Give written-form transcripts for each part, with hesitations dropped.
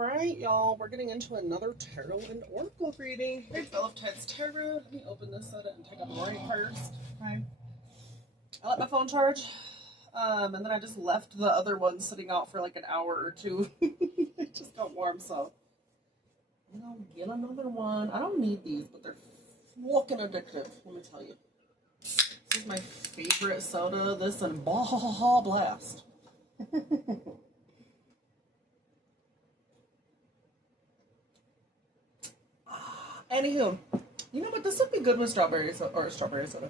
Alright, y'all, we're getting into another tarot and oracle reading. Here's Bell of Tides Tarot. Let me open this so I didn't take out the morning first. Okay. I let my phone charge, and then I just left the other one sitting out for like an hour or two. It just got warm, so I'm gonna get another one. I don't need these, but they're fucking addictive, let me tell you. This is my favorite soda, this and Baja Blast. Anywho, you know what? This would be good with strawberry strawberry soda.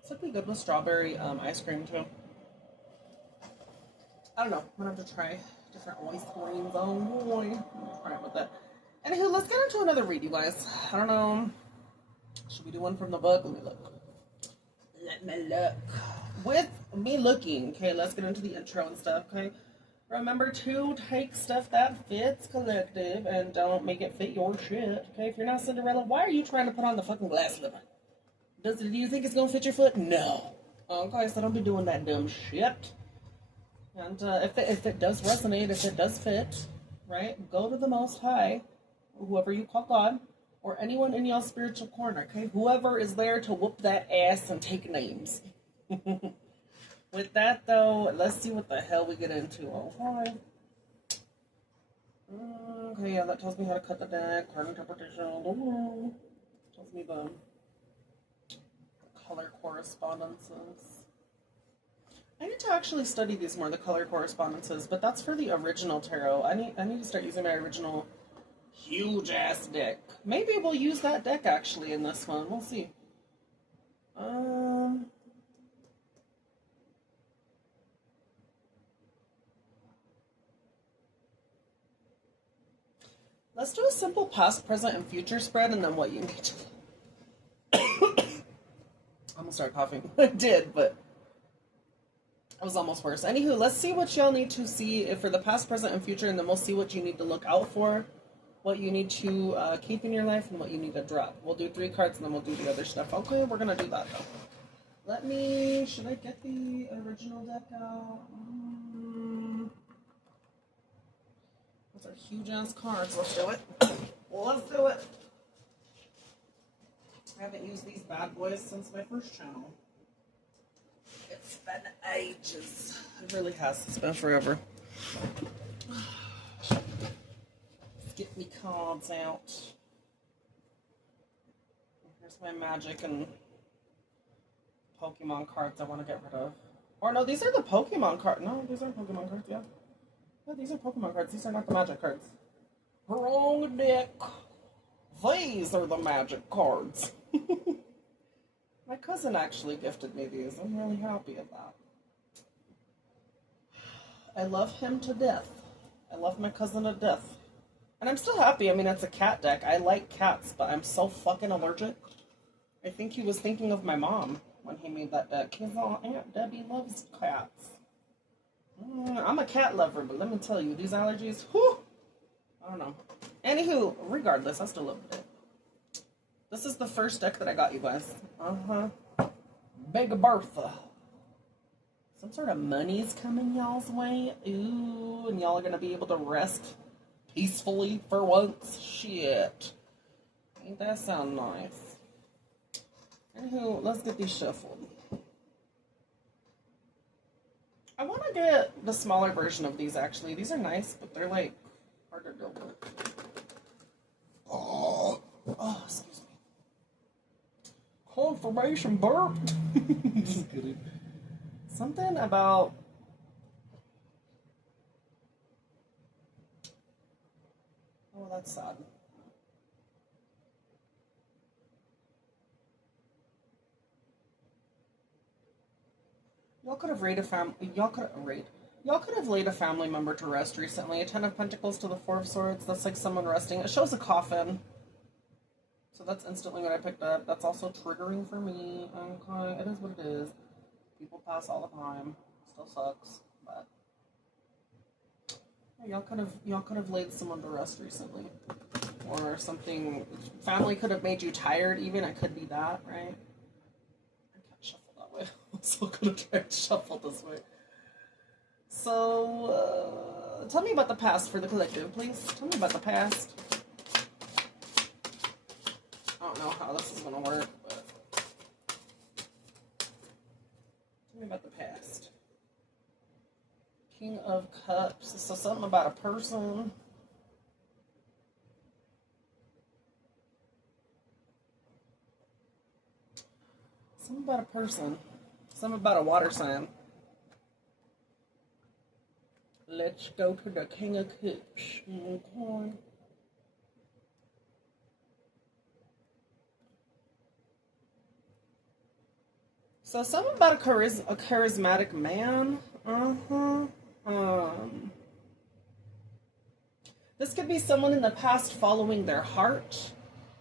This would be good with strawberry ice cream too. I don't know. I'm gonna have to try different ice creams. Oh boy, I'm gonna try it with that. Anywho, let's get into another read, you guys. I don't know. Should we do one from the book? Let me look. Let me look. With me looking, okay. Let's get into the intro and stuff, okay. Remember to take stuff that fits, collective, and don't make it fit your shit. Okay, if you're not Cinderella, why are you trying to put on the fucking glass slipper? Do you think it's gonna fit your foot? No. Okay, so don't be doing that dumb shit. And if it does resonate, if it does fit, right, go to the Most High, whoever you call God, or anyone in your spiritual corner, okay? Whoever is there to whoop that ass and take names. With that, though, let's see what the hell we get into. Okay. Okay, yeah, that tells me how to cut the deck. Card interpretation. Tells me the color correspondences. I need to actually study these more, the color correspondences, but that's for the original tarot. I need to start using my original huge-ass deck. Maybe we'll use that deck, actually, in this one. We'll see. Let's do a simple past, present, and future spread, and then what you need to... I'm gonna start coughing. I did, but it was almost worse. Anywho, let's see what y'all need to see for the past, present, and future, and then we'll see what you need to look out for, what you need to keep in your life, and what you need to drop. We'll do 3 cards, and then we'll do the other stuff. Okay, we're gonna do that, though. Should I get the original deck out? Those are huge-ass cards. Let's do it. Let's do it. I haven't used these bad boys since my first channel. It's been ages. It really has. It's been forever. Let's get me cards out. Here's my magic and Pokemon cards I want to get rid of. Or no, these are the Pokemon cards. No, these aren't Pokemon cards, yeah. Yeah, these are Pokemon cards. These are not the magic cards. Wrong deck. These are the magic cards. My cousin actually gifted me these. I'm really happy about it. I love him to death. I love my cousin to death. And I'm still happy. I mean, it's a cat deck. I like cats, but I'm so fucking allergic. I think he was thinking of my mom when he made that deck. He's all, Aunt Debbie loves cats. I'm a cat lover, but let me tell you, these allergies, whew, I don't know. Anywho, regardless, I still love the deck. This is the first deck that I got, you guys. Big Bertha. Some sort of money's coming y'all's way. Ooh, and y'all are going to be able to rest peacefully for once. Shit. Ain't that sound nice? Anywho, let's get these shuffled. I want to get the smaller version of these, actually. These are nice, but they're, like, hard to deal with. Oh, excuse me. Confirmation burp. Just kidding. Something about... Oh, that's sad. Y'all could have laid a family member to rest recently. A 10 of Pentacles to the 4 of Swords. That's like someone resting. It shows a coffin. So that's instantly what I picked up. That's also triggering for me. Okay, it is what it is. People pass all the time. Still sucks, but yeah, y'all could have laid someone to rest recently. Or something. Family could have made you tired even. It could be that, right? I'm still gonna try to shuffle this way. So, Tell me about the past for the collective, please. Tell me about the past. I don't know how this is gonna work, but tell me about the past. King of Cups. So something about a person. Something about a person. Something about a water sign. Let's go to the King of Cups. Okay. So something about a charismatic man. This could be someone in the past following their heart,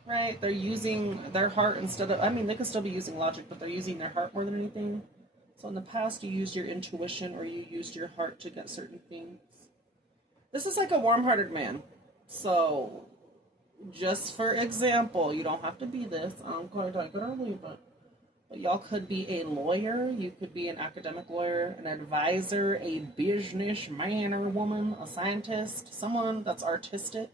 right? They're using their heart instead of, I mean, they could still be using logic, but they're using their heart more than anything. So in the past, you used your intuition or you used your heart to get certain things. This is like a warm-hearted man. So, just for example, you don't have to be this. I'm going to take it or leave it. But y'all could be a lawyer. You could be an academic lawyer, an advisor, a business man or woman, a scientist, someone that's artistic.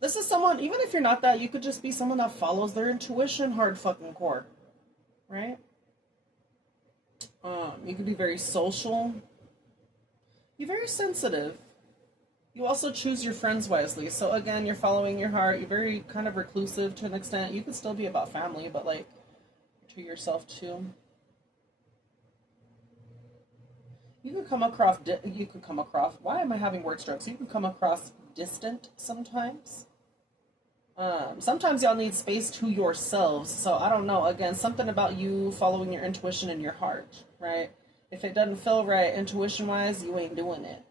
This is someone, even if you're not that, you could just be someone that follows their intuition hard fucking core. Right? You could be very social. You're very sensitive. You also choose your friends wisely. So again, you're following your heart. You're very kind of reclusive to an extent. You could still be about family, but like to yourself too. You could come across. Why am I having word strokes? You could come across distant sometimes. Sometimes y'all need space to yourselves. So I don't know. Again, something about you following your intuition and your heart, right? If it doesn't feel right intuition-wise, you ain't doing it.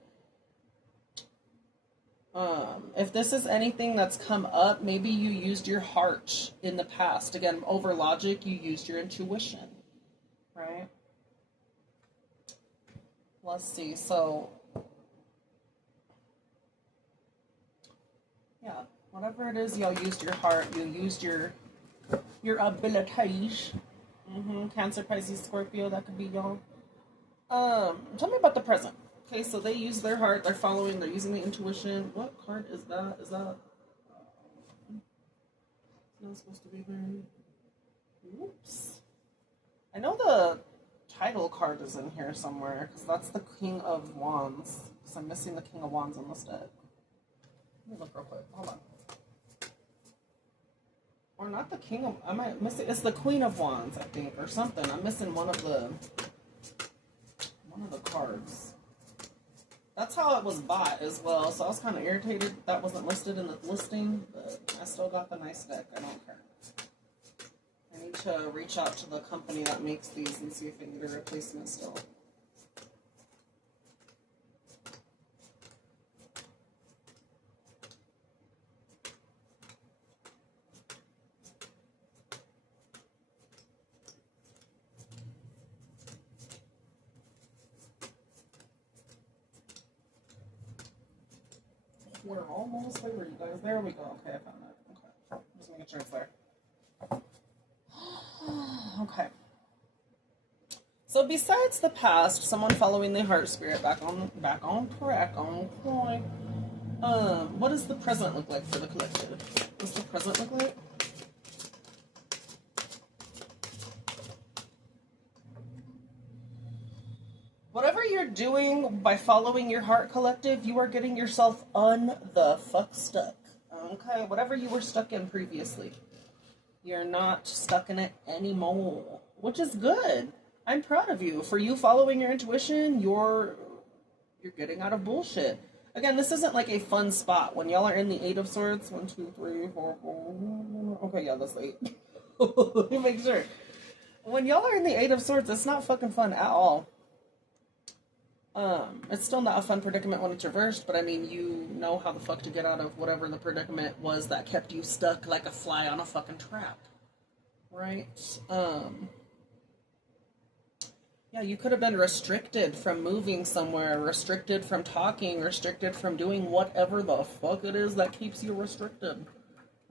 If this is anything that's come up, maybe you used your heart in the past. Again, over logic, you used your intuition, right? Let's see. So, yeah. Whatever it is, y'all used your heart. You used your abilities. Cancer, Pisces, Scorpio. That could be y'all. Tell me about the present. Okay, so they use their heart. They're following. They're using the intuition. What card is that? Is that? It's not supposed to be there. Oops. I know the title card is in here somewhere because that's the King of Wands. Because I'm missing the King of Wands on this deck. Let me look real quick. Hold on. Or not the King of... I might miss it. It's the Queen of Wands, I think, or something. I'm missing one of the cards. That's how it was bought as well. So I was kind of irritated that wasn't listed in the listing, but I still got the nice deck. I don't care. I need to reach out to the company that makes these and see if I can get a replacement still. We're almost there, you guys. There we go. Okay, I found that. Okay. Just making sure it's there. Okay. So besides the past, someone following the heart spirit back on track, on point. What does the present look like for the collective? What's the present look like? Whatever you're doing by following your heart, collective, you are getting yourself the fuck stuck. Okay? Whatever you were stuck in previously. You're not stuck in it anymore. Which is good. I'm proud of you. For you following your intuition, you're getting out of bullshit. Again, this isn't like a fun spot. When y'all are in the Eight of Swords, 1, 2, 3, 4, 5. Okay, yeah, that's 8. Let me make sure. When y'all are in the Eight of Swords, it's not fucking fun at all. It's still not a fun predicament when it's reversed, but I mean, you know how the fuck to get out of whatever the predicament was that kept you stuck like a fly on a fucking trap. Right? Yeah, you could have been restricted from moving somewhere, restricted from talking, restricted from doing whatever the fuck it is that keeps you restricted.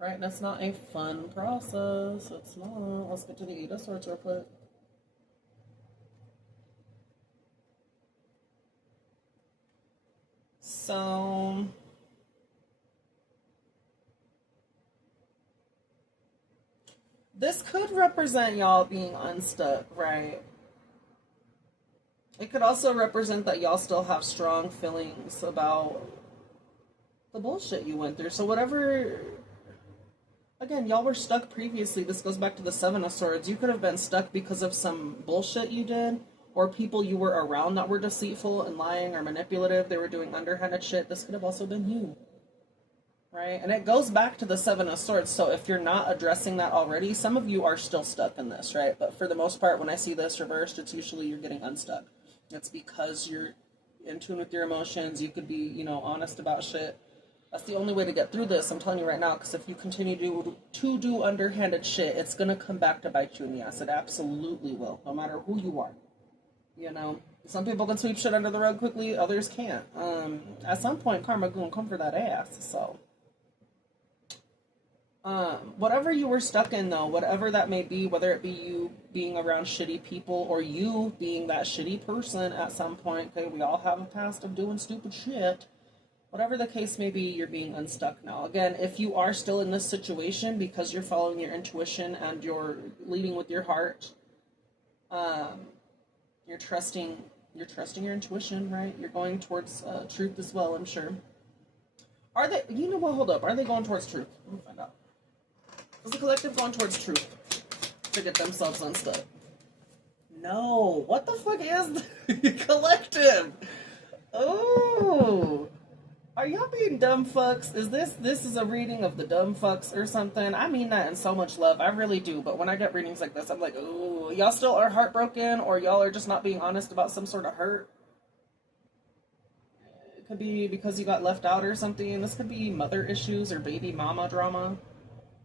Right? That's not a fun process. It's not. Let's get to the Eight of Swords real quick. So this could represent y'all being unstuck, right? It could also represent that y'all still have strong feelings about the bullshit you went through. So whatever, again, y'all were stuck previously. This goes back to the Seven of Swords. You could have been stuck because of some bullshit you did, or people you were around that were deceitful and lying or manipulative. They were doing underhanded shit. This could have also been you. Right? And it goes back to the Seven of Swords. So if you're not addressing that already, some of you are still stuck in this, right? But for the most part, when I see this reversed, it's usually you're getting unstuck. It's because you're in tune with your emotions. You could be, honest about shit. That's the only way to get through this, I'm telling you right now, because if you continue to do underhanded shit, it's going to come back to bite you in the ass. It absolutely will, no matter who you are. Some people can sweep shit under the rug quickly, others can't. At some point, karma gonna come for that ass, so. Whatever you were stuck in, though, whatever that may be, whether it be you being around shitty people or you being that shitty person at some point, okay, we all have a past of doing stupid shit. Whatever the case may be, you're being unstuck now. Again, if you are still in this situation because you're following your intuition and you're leading with your heart, you're trusting your intuition, right? You're going towards truth as well, I'm sure. Are they, hold up. Are they going towards truth? Let me find out. Is the collective going towards truth to get themselves unstuck? No. What the fuck is the collective? Oh. Are y'all being dumb fucks? Is this is a reading of the dumb fucks or something? I mean that in so much love. I really do. But when I get readings like this, I'm like, ooh, y'all still are heartbroken, or y'all are just not being honest about some sort of hurt. It could be because you got left out or something. This could be mother issues or baby mama drama,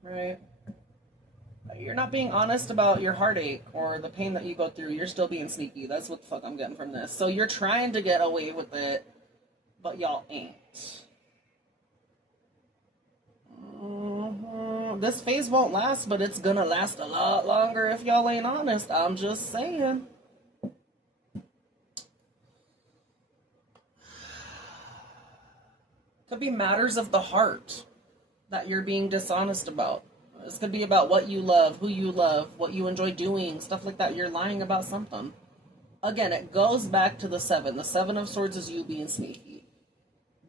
right? You're not being honest about your heartache or the pain that you go through. You're still being sneaky. That's what the fuck I'm getting from this. So you're trying to get away with it, but y'all ain't. This phase won't last, but it's gonna last a lot longer if y'all ain't honest. I'm just saying. Could be matters of the heart that you're being dishonest about. This could be about what you love, who you love, what you enjoy doing, stuff like that. You're lying about something. Again, it goes back to the Seven. The Seven of Swords is you being sneaky.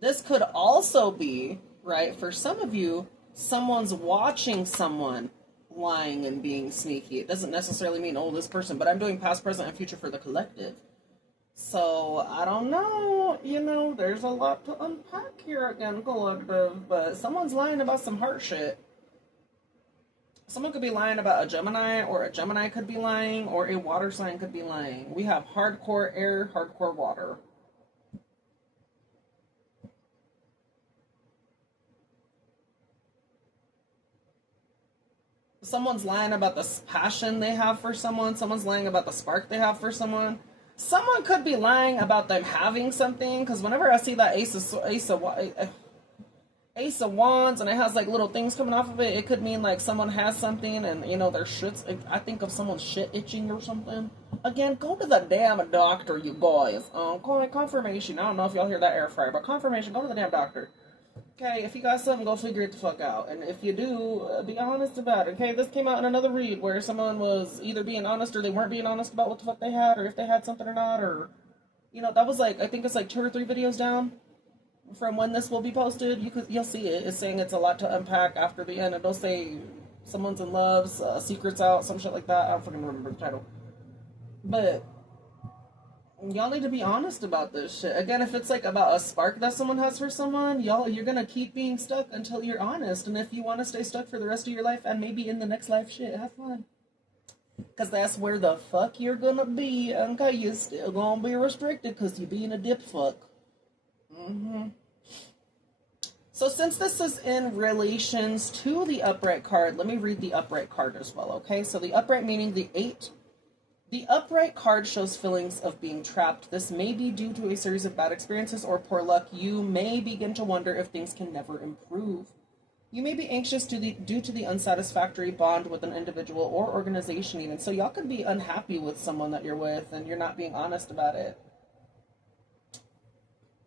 This could also be, right, for some of you, someone's watching someone lying and being sneaky. It doesn't necessarily mean, oh, this person, but I'm doing past, present, and future for the collective. So, I don't know, there's a lot to unpack here again, collective, but someone's lying about some heart shit. Someone could be lying about a Gemini, or a Gemini could be lying, or a water sign could be lying. We have hardcore air, hardcore water. Someone's lying about the passion they have for someone. Someone's lying about the spark they have for someone. Someone could be lying about them having something, because whenever I see that Ace of Wands and it has like little things coming off of it, it could mean like someone has something and their shit's, I think of someone's shit itching or something. Again, go to the damn doctor, you guys. Confirmation. I don't know if y'all hear that air fryer, but confirmation, go to the damn doctor. Okay, if you got something, go figure it the fuck out. And if you do, be honest about it. Okay, this came out in another read where someone was either being honest or they weren't being honest about what the fuck they had, or if they had something or not, or, that was like, I think it's like 2 or 3 videos down from when this will be posted. You'll see it. It's saying it's a lot to unpack after the end. It'll say someone's in love, secrets out, some shit like that. I don't fucking remember the title. But y'all need to be honest about this shit. Again, if it's like about a spark that someone has for someone, you're gonna keep being stuck until you're honest. And if you want to stay stuck for the rest of your life and maybe in the next life, shit, have fun. Because that's where the fuck you're gonna be. Okay, you're still gonna be restricted because you're being a dip fuck. So since this is in relations to the upright card, let me read the upright card as well, okay? So the upright meaning the 8. The upright card shows feelings of being trapped. This may be due to a series of bad experiences or poor luck. You may begin to wonder if things can never improve. You may be anxious due to the unsatisfactory bond with an individual or organization even. So y'all could be unhappy with someone that you're with and you're not being honest about it.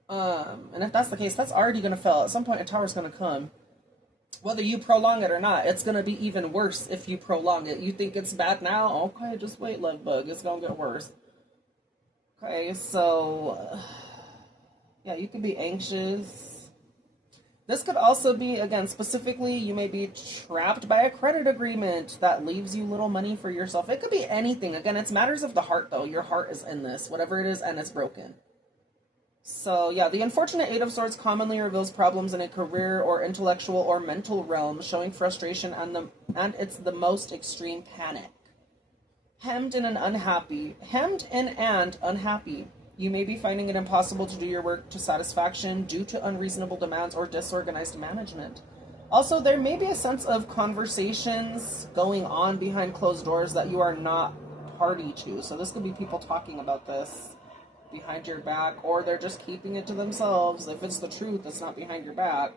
And if that's the case, that's already going to fail. At some point, a tower's going to come. Whether you prolong it or not, it's going to be even worse if you prolong it. You think it's bad now? Okay, just wait, love bug. It's going to get worse. Okay, so... yeah, you could be anxious. This could also be, again, specifically, you may be trapped by a credit agreement that leaves you little money for yourself. It could be anything. Again, it's matters of the heart, though. Your heart is in this, whatever it is, and it's broken. So, yeah, the unfortunate Eight of Swords commonly reveals problems in a career or intellectual or mental realm, showing frustration and it's the most extreme panic. Hemmed in and unhappy. You may be finding it impossible to do your work to satisfaction due to unreasonable demands or disorganized management. Also, there may be a sense of conversations going on behind closed doors that you are not party to. So this could be people talking about this behind your back, or they're just keeping it to themselves. If it's the truth, it's not behind your back.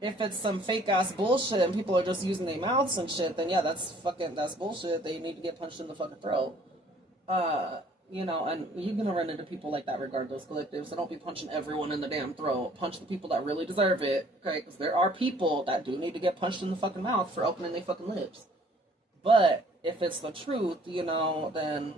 If it's some fake ass bullshit and people are just using their mouths and shit, then yeah, that's bullshit. They need to get punched in the fucking throat. You know, and you're gonna run into people like that regardless, collective. So don't be punching everyone in the damn throat. Punch the people that really deserve it, okay? Because there are people that do need to get punched in the fucking mouth for opening their fucking lips. But if it's the truth, you know, then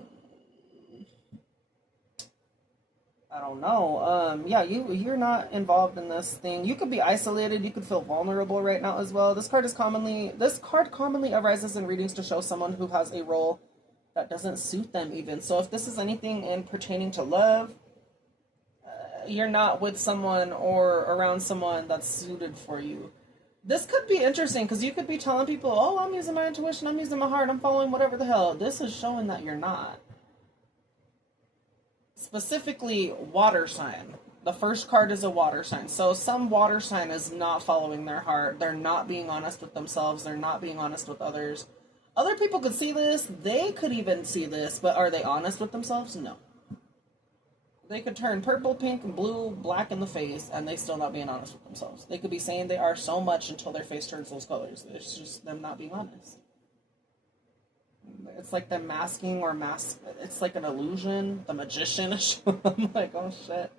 I don't know. Yeah, you're not involved in this thing. You could be isolated. You could feel vulnerable right now as well. This card commonly arises in readings to show someone who has a role that doesn't suit them even. So if this is anything in pertaining to love, you're not with someone or around someone that's suited for you. This could be interesting because you could be telling people, oh, I'm using my intuition, I'm using my heart, I'm following whatever the hell. This is showing that you're not. Specifically, water sign. The first card is a water sign. So some water sign is not following their heart. They're not being honest with themselves. They're not being honest with others. Other people could see this. They could even see this. But are they honest with themselves? No. They could turn purple, pink, blue, black in the face, and they still not being honest with themselves. They could be saying they are so much until their face turns those colors. It's just them not being honest. It's like them masking it's like an illusion. The magician. I'm like, oh shit.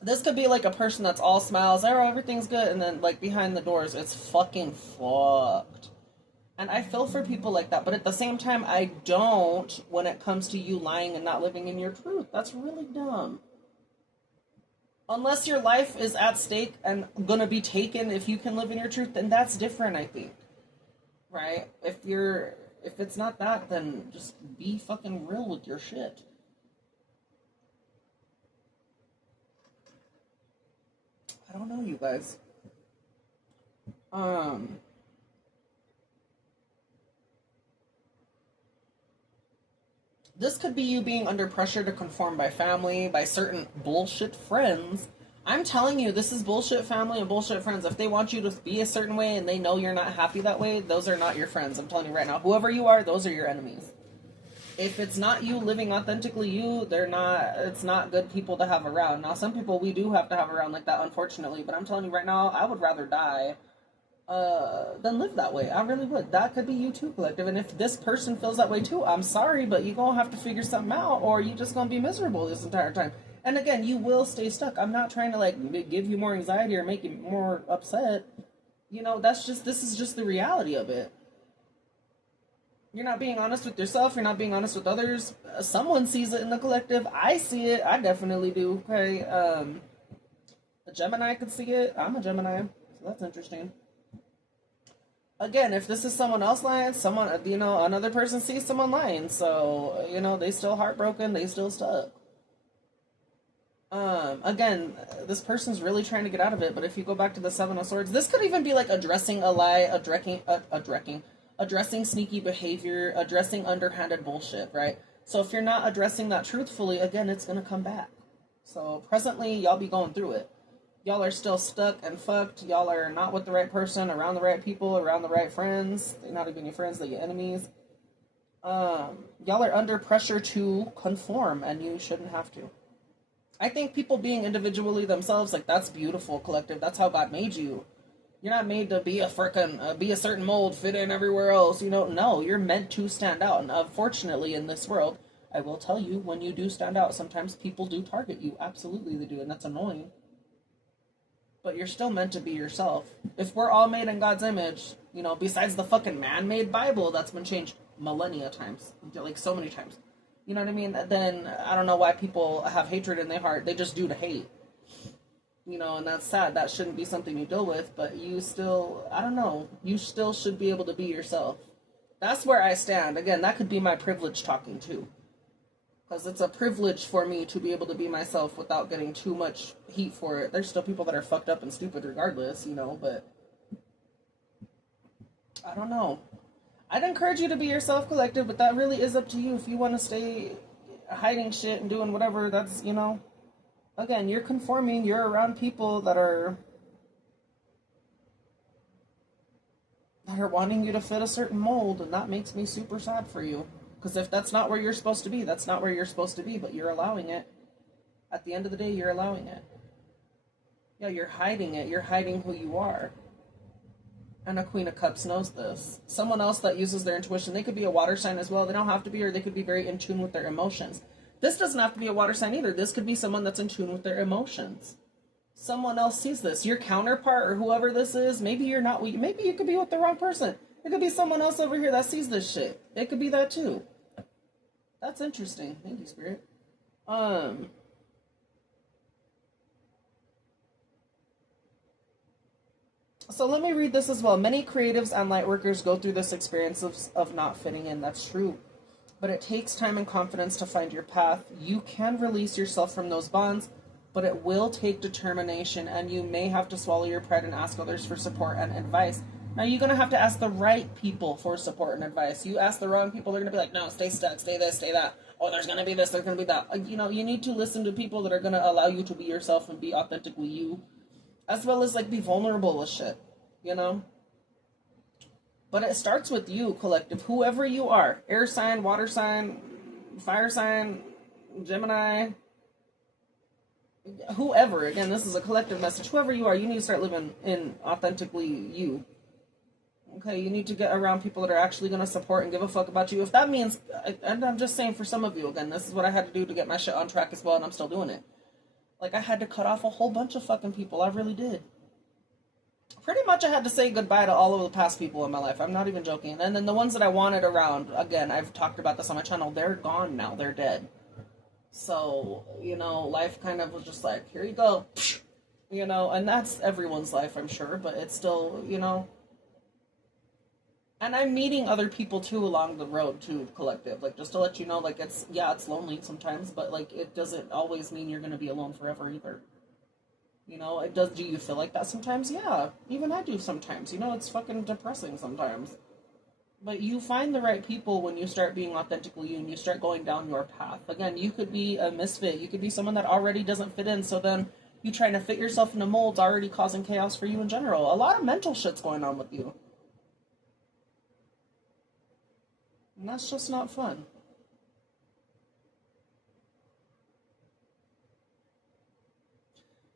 This could be like a person that's all smiles, oh, everything's good, and then like behind the doors, it's fucking fucked. And I feel for people like that, but at the same time, I don't when it comes to you lying and not living in your truth. That's really dumb. Unless your life is at stake and gonna be taken if you can live in your truth, then that's different, I think. Right? If it's not that, then just be fucking real with your shit. I don't know, you guys. This could be you being under pressure to conform by family, by certain bullshit friends. I'm telling you, this is bullshit family and bullshit friends. If they want you to be a certain way and they know you're not happy that way, those are not your friends. I'm telling you right now. Whoever you are, those are your enemies. If it's not you living authentically you, it's not good people to have around. Now, some people we do have to have around like that, unfortunately. But I'm telling you right now, I would rather die than live that way. I really would. That could be you too, collective. And if this person feels that way too, I'm sorry, but you're going to have to figure something out or you're just going to be miserable this entire time. And again, you will stay stuck. I'm not trying to like give you more anxiety or make you more upset. You know, this is just the reality of it. You're not being honest with yourself. You're not being honest with others. Someone sees it in the collective. I see it. I definitely do. Okay. A Gemini could see it. I'm a Gemini. So that's interesting. Again, if this is someone else lying, another person sees someone lying. So, they still heartbroken. They still stuck. Again, this person's really trying to get out of it, but if you go back to the Seven of Swords, this could even be like addressing a lie, addressing sneaky behavior, addressing underhanded bullshit, right? So if you're not addressing that truthfully, again, it's gonna come back. So presently, y'all be going through it. Y'all are still stuck and fucked. Y'all are not with the right person, around the right people, around the right friends. They're not even your friends, they're your enemies. Y'all are under pressure to conform, and you shouldn't have to. I think people being individually themselves, like, that's beautiful, collective. That's how God made you. You're not made to be be a certain mold, fit in everywhere else. No, you're meant to stand out. And unfortunately, in this world, I will tell you, when you do stand out, sometimes people do target you. Absolutely they do, and that's annoying. But you're still meant to be yourself. If we're all made in God's image, you know, besides the fucking man-made Bible that's been changed millennia times, like so many times, you know what I mean? Then I don't know why people have hatred in their heart. They just do to hate. You know, and that's sad. That shouldn't be something you deal with, but you still, I don't know, you still should be able to be yourself. That's where I stand. Again, that could be my privilege talking too. Because it's a privilege for me to be able to be myself without getting too much heat for it. There's still people that are fucked up and stupid regardless, you know, but I don't know. I'd encourage you to be yourself, Collective, but that really is up to you. If you want to stay hiding shit and doing whatever, that's, you know, again, you're conforming. You're around people that are wanting you to fit a certain mold, and that makes me super sad for you. Because if that's not where you're supposed to be, that's not where you're supposed to be, but you're allowing it. At the end of the day, you're allowing it. Yeah, you're hiding it. You're hiding who you are. And a Queen of Cups knows this. Someone else that uses their intuition, they could be a water sign as well. They don't have to be, or they could be very in tune with their emotions. This doesn't have to be a water sign either. This could be someone that's in tune with their emotions. Someone else sees this. Your counterpart or whoever this is, maybe you're not, maybe you could be with the wrong person. There could be someone else over here that sees this shit. It could be that too. That's interesting. Thank you, Spirit. So let me read this as well. Many creatives and light workers go through this experience of not fitting in. That's true. But it takes time and confidence to find your path. You can release yourself from those bonds, but it will take determination, and you may have to swallow your pride and ask others for support and advice. Now, you're going to have to ask the right people for support and advice. You ask the wrong people, they're going to be like, no, stay stuck, stay this, stay that. Oh, there's going to be this, there's going to be that. You know, you need to listen to people that are going to allow you to be yourself and be authentically you, as well as, like, be vulnerable with shit, you know? But it starts with you, Collective, whoever you are. Air sign, water sign, fire sign, Gemini, whoever. Again, this is a collective message. Whoever you are, you need to start living in authentically you. Okay, you need to get around people that are actually going to support and give a fuck about you. If that means, and I'm just saying for some of you, again, this is what I had to do to get my shit on track as well, and I'm still doing it. Like, I had to cut off a whole bunch of fucking people. I really did. Pretty much I had to say goodbye to all of the past people in my life. I'm not even joking. And then the ones that I wanted around, again, I've talked about this on my channel, they're gone now. They're dead. So, you know, life kind of was just like, here you go. You know, and that's everyone's life, I'm sure. But it's still, you know. And I'm meeting other people, too, along the road, too, Collective. Like, just to let you know, like, it's lonely sometimes. But, like, it doesn't always mean you're going to be alone forever, either. You know, it does. Do you feel like that sometimes? Yeah, even I do sometimes. You know, it's fucking depressing sometimes. But you find the right people when you start being authentically you and you start going down your path. Again, you could be a misfit. You could be someone that already doesn't fit in. So then you trying to fit yourself into molds already causing chaos for you in general. A lot of mental shit's going on with you. And that's just not fun.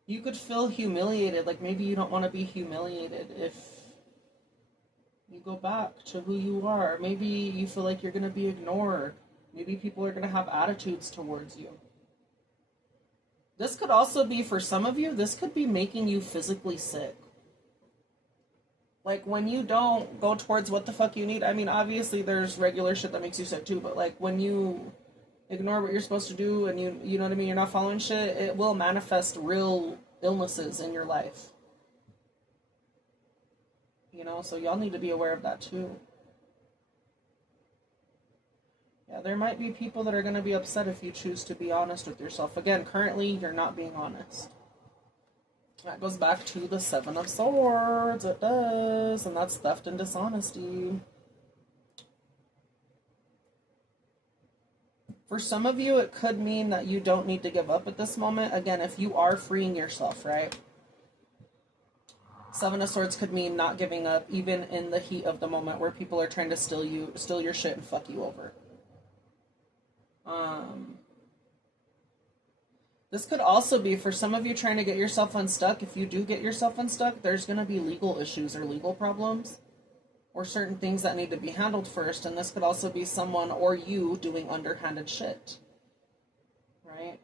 You could feel humiliated, like maybe you don't want to be humiliated if you go back to who you are. Maybe you feel like you're going to be ignored. Maybe people are going to have attitudes towards you. This could also be, for some of you, this could be making you physically sick. Like, when you don't go towards what the fuck you need, I mean, obviously there's regular shit that makes you sick too, but like, when you ignore what you're supposed to do and you know what I mean, you're not following shit, it will manifest real illnesses in your life. You know, so y'all need to be aware of that too. Yeah, there might be people that are going to be upset if you choose to be honest with yourself. Again, currently, you're not being honest. That goes back to the Seven of Swords. It does. And that's theft and dishonesty. For some of you, it could mean that you don't need to give up at this moment. Again, if you are freeing yourself, right? Seven of Swords could mean not giving up, even in the heat of the moment where people are trying to steal your shit and fuck you over. This could also be, for some of you, trying to get yourself unstuck. If you do get yourself unstuck, there's going to be legal issues or legal problems. or certain things that need to be handled first. And this could also be someone or you doing underhanded shit, right?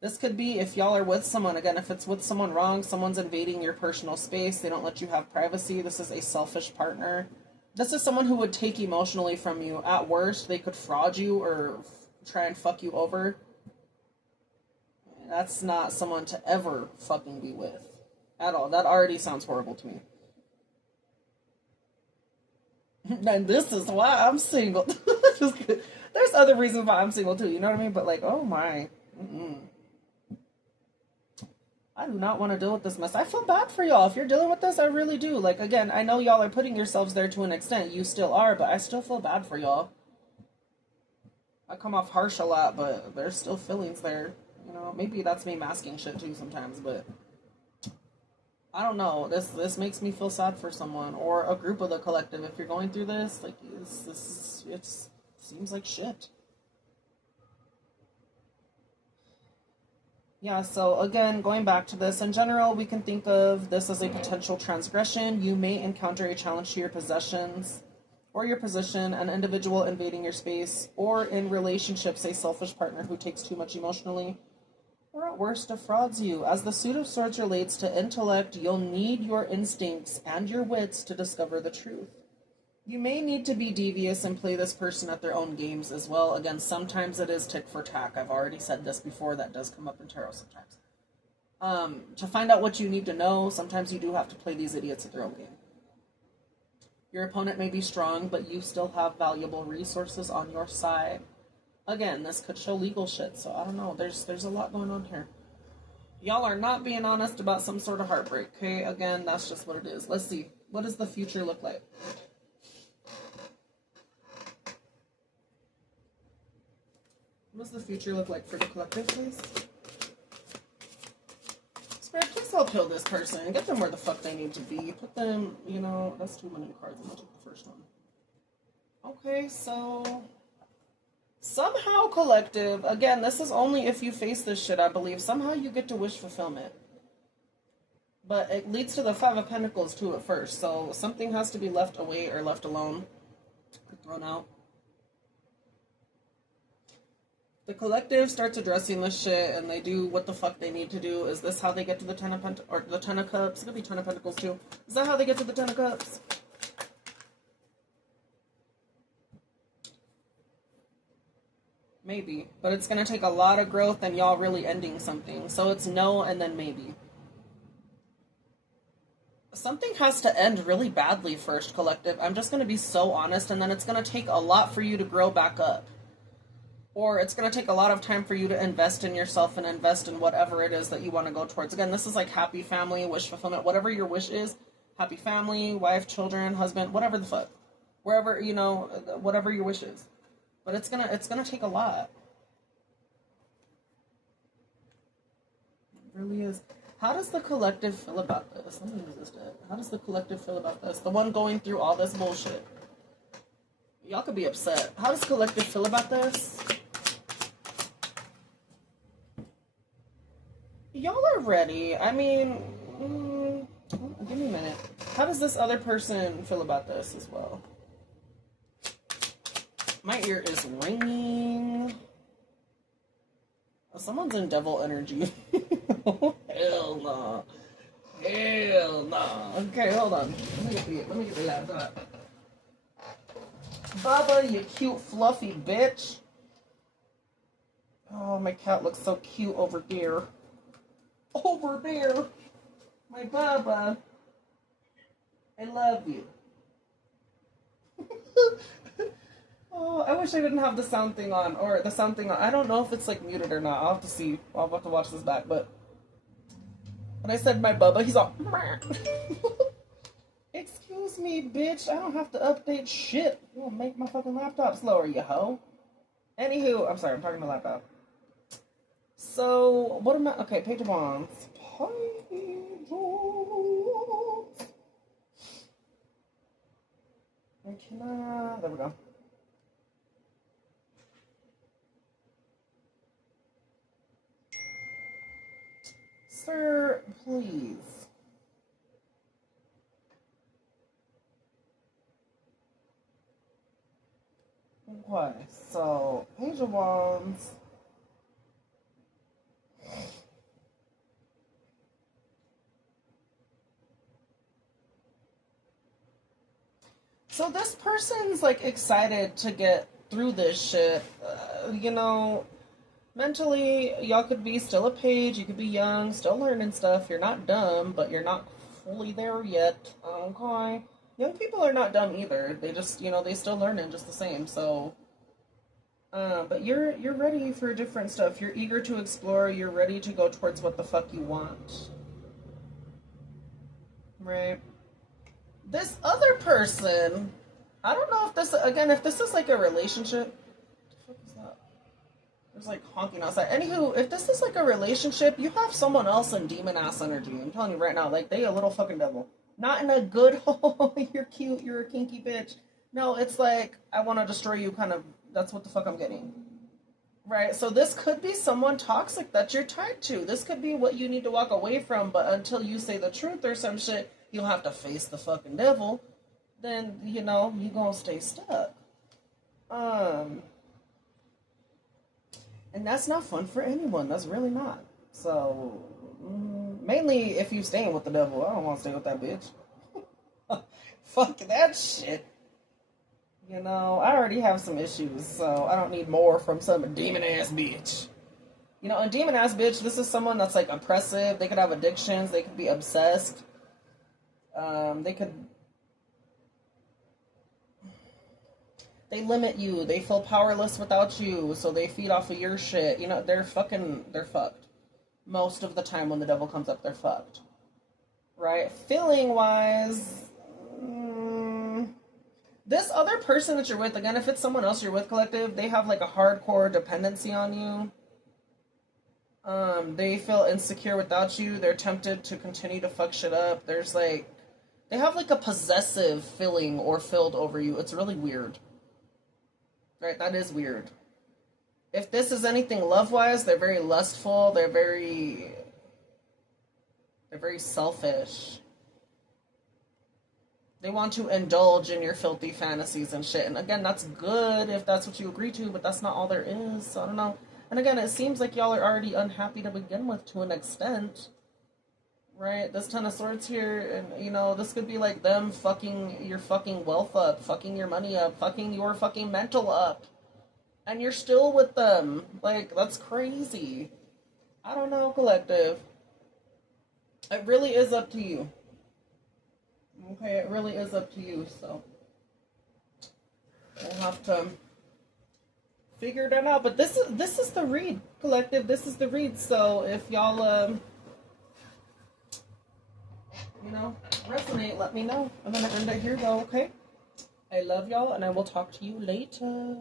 This could be if y'all are with someone, again, if it's with someone wrong, someone's invading your personal space, they don't let you have privacy, this is a selfish partner. This is someone who would take emotionally from you. At worst, they could fraud you or try and fuck you over. That's not someone to ever fucking be with. At all. That already sounds horrible to me. And this is why I'm single. There's other reasons why I'm single too, you know what I mean? But like, oh my. I do not want to deal with this mess. I feel bad for y'all. If you're dealing with this, I really do. Like, again, I know y'all are putting yourselves there to an extent. You still are, but I still feel bad for y'all. I come off harsh a lot, but there's still feelings there. You know, maybe that's me masking shit too sometimes, but I don't know. This makes me feel sad for someone or a group of the collective. If you're going through this, like, it seems like shit. Yeah, so again, going back to this, in general, we can think of this as a potential transgression. You may encounter a challenge to your possessions or your position, an individual invading your space, or in relationships, a selfish partner who takes too much emotionally, or at worst, defrauds you. As the Suit of Swords relates to intellect, you'll need your instincts and your wits to discover the truth. You may need to be devious and play this person at their own games as well. Again, sometimes it is tick for tack. I've already said this before. That does come up in tarot sometimes. To find out what you need to know, sometimes you do have to play these idiots at their own game. Your opponent may be strong, but you still have valuable resources on your side. Again, this could show legal shit, so I don't know. There's a lot going on here. Y'all are not being honest about some sort of heartbreak, okay? Again, that's just what it is. Let's see. What does the future look like? What does the future look like for the collective, please? Spirit, please help heal this person. Get them where the fuck they need to be. Put them, you know, that's too many cards. I'm gonna take the first one. Okay, so somehow collective, again, this is only if you face this shit, I believe. Somehow you get to wish fulfillment. But it leads to the Five of Pentacles too at first. So something has to be left away or left alone. Or thrown out. The collective starts addressing this shit and they do what the fuck they need to do. Is this how they get to the Ten of or the Ten of Cups? It could be Ten of Pentacles too. Is that how they get to the Ten of Cups? Maybe. But it's going to take a lot of growth and y'all really ending something. So it's no and then maybe. Something has to end really badly first, collective. I'm just going to be so honest. And then it's going to take a lot for you to grow back up. Or it's going to take a lot of time for you to invest in yourself and invest in whatever it is that you want to go towards. Again, this is like happy family, wish fulfillment, whatever your wish is. Happy family, wife, children, husband, whatever the fuck. Wherever, you know, whatever your wish is. But it's gonna take a lot. It really is. How does the collective feel about this? Let me resist it. How does the collective feel about this? The one going through all this bullshit. Y'all could be upset. How does collective feel about this? Y'all are ready. I mean, give me a minute. How does this other person feel about this as well? My ear is ringing. Oh, someone's in devil energy. Oh, hell no. Hell no. Okay, hold on. Let me get the laptop. Bubba, you cute fluffy bitch. Oh, my cat looks so cute over there. Over there. My Bubba. I love you. Oh, I wish I didn't have the sound thing on. Or the sound thing on. I don't know if it's like muted or not. I'll have to see. I'll have to watch this back. But when I said my Bubba, he's all... Excuse me, bitch. I don't have to update shit. You won't make my fucking laptop slower, you hoe. Anywho, I'm sorry. I'm talking to laptop. So, what am I... Okay, Page of Wands. Page of Wands. And can I... There we go. Sir, please. Okay, so Page of Wands. So this person's like excited to get through this shit. You know, mentally, y'all could be still a page. You could be young, still learning stuff. You're not dumb, but you're not fully there yet. Okay. Young people are not dumb either. They just, they still learning just the same. So, but you're ready for different stuff. You're eager to explore. You're ready to go towards what the fuck you want. Right. This other person, I don't know if this is like a relationship. What the fuck is that? There's like honking outside. Anywho, if this is like a relationship, you have someone else in demon ass energy. I'm telling you right now, like they a little fucking devil. Not in a good, oh, you're cute, you're a kinky bitch. No, it's like, I want to destroy you kind of, that's what the fuck I'm getting. Right, so this could be someone toxic that you're tied to. This could be what you need to walk away from, but until you say the truth or some shit, you'll have to face the fucking devil. Then, you gonna stay stuck. And that's not fun for anyone. That's really not. So, mainly if you staying with the devil. I don't want to stay with that bitch. Fuck that shit. I already have some issues, so I don't need more from some demon-ass bitch. A demon-ass bitch, this is someone that's, like, oppressive. They could have addictions. They could be obsessed. They limit you. They feel powerless without you, so they feed off of your shit. They're fucked. Most of the time when the devil comes up, they're fucked. Right? Feeling-wise, this other person that you're with, again, if it's someone else you're with, collective, they have like a hardcore dependency on you. They feel insecure without you. They're tempted to continue to fuck shit up. There's like, they have like a possessive feeling or filled over you. It's really weird. Right? That is weird. If this is anything love-wise, they're very lustful. They're very selfish. They want to indulge in your filthy fantasies and shit. And again, that's good if that's what you agree to, but that's not all there is. So I don't know. And again, it seems like y'all are already unhappy to begin with to an extent. Right? This Ten of Swords here, and this could be like them fucking your fucking wealth up, fucking your money up, fucking your fucking mental up. And you're still with them. Like, that's crazy. I don't know, collective. It really is up to you. Okay, it really is up to you, so we'll have to figure that out. But this is the read, collective. This is the read. So if y'all resonate, let me know. I'm gonna end it here though, okay? I love y'all and I will talk to you later.